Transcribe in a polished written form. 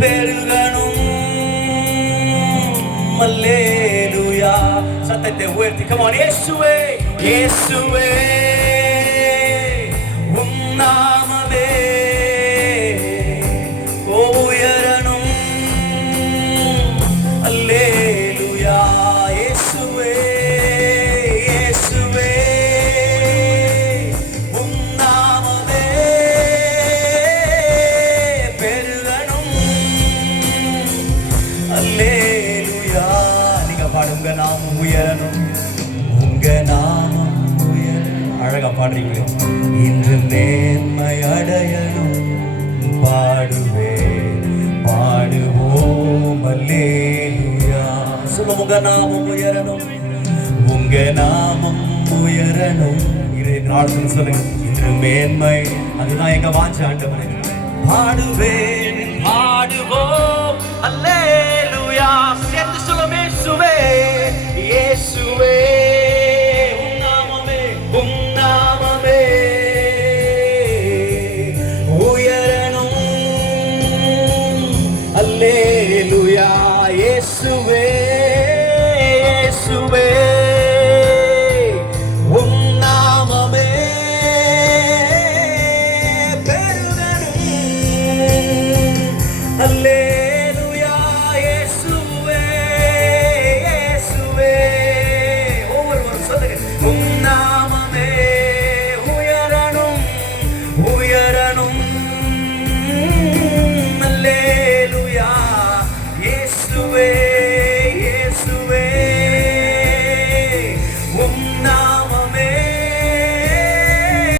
பெருகணும். அல்லேலூயா. சத்தத்தை உயர்த்தி come on. இயேசுவே இயேசுவே உம் நாமமே உயரணும். அல்லேலூயா. இயேசுவே இயேசுவே உம் நாமமே பெருகணும். அல்லேலூயா. நீங்க பாடுங்க. நாமம் உயரணும். உங்க நாமம் உயரணும். அழகா பாடுறீங்களே. இன்று நேர்மை அடையணும். பாடுவோம் அல்லேலூயா. சொல்லுங்க. உங்க நாமம் உயரணும். உங்க நாமம் உயரணும். இது நாளும் சொல்லுங்க. இன்று மேன்மை அதுதான் எங்க வாஞ்சை ஆண்டவரே. பாடுவோம் அல்லேலூயா. சேர்ந்து சொல்லுமே. இயேசுவே இயேசுவே உம் நாமமே உயரணும். அல்லேலூயா. இயேசுவே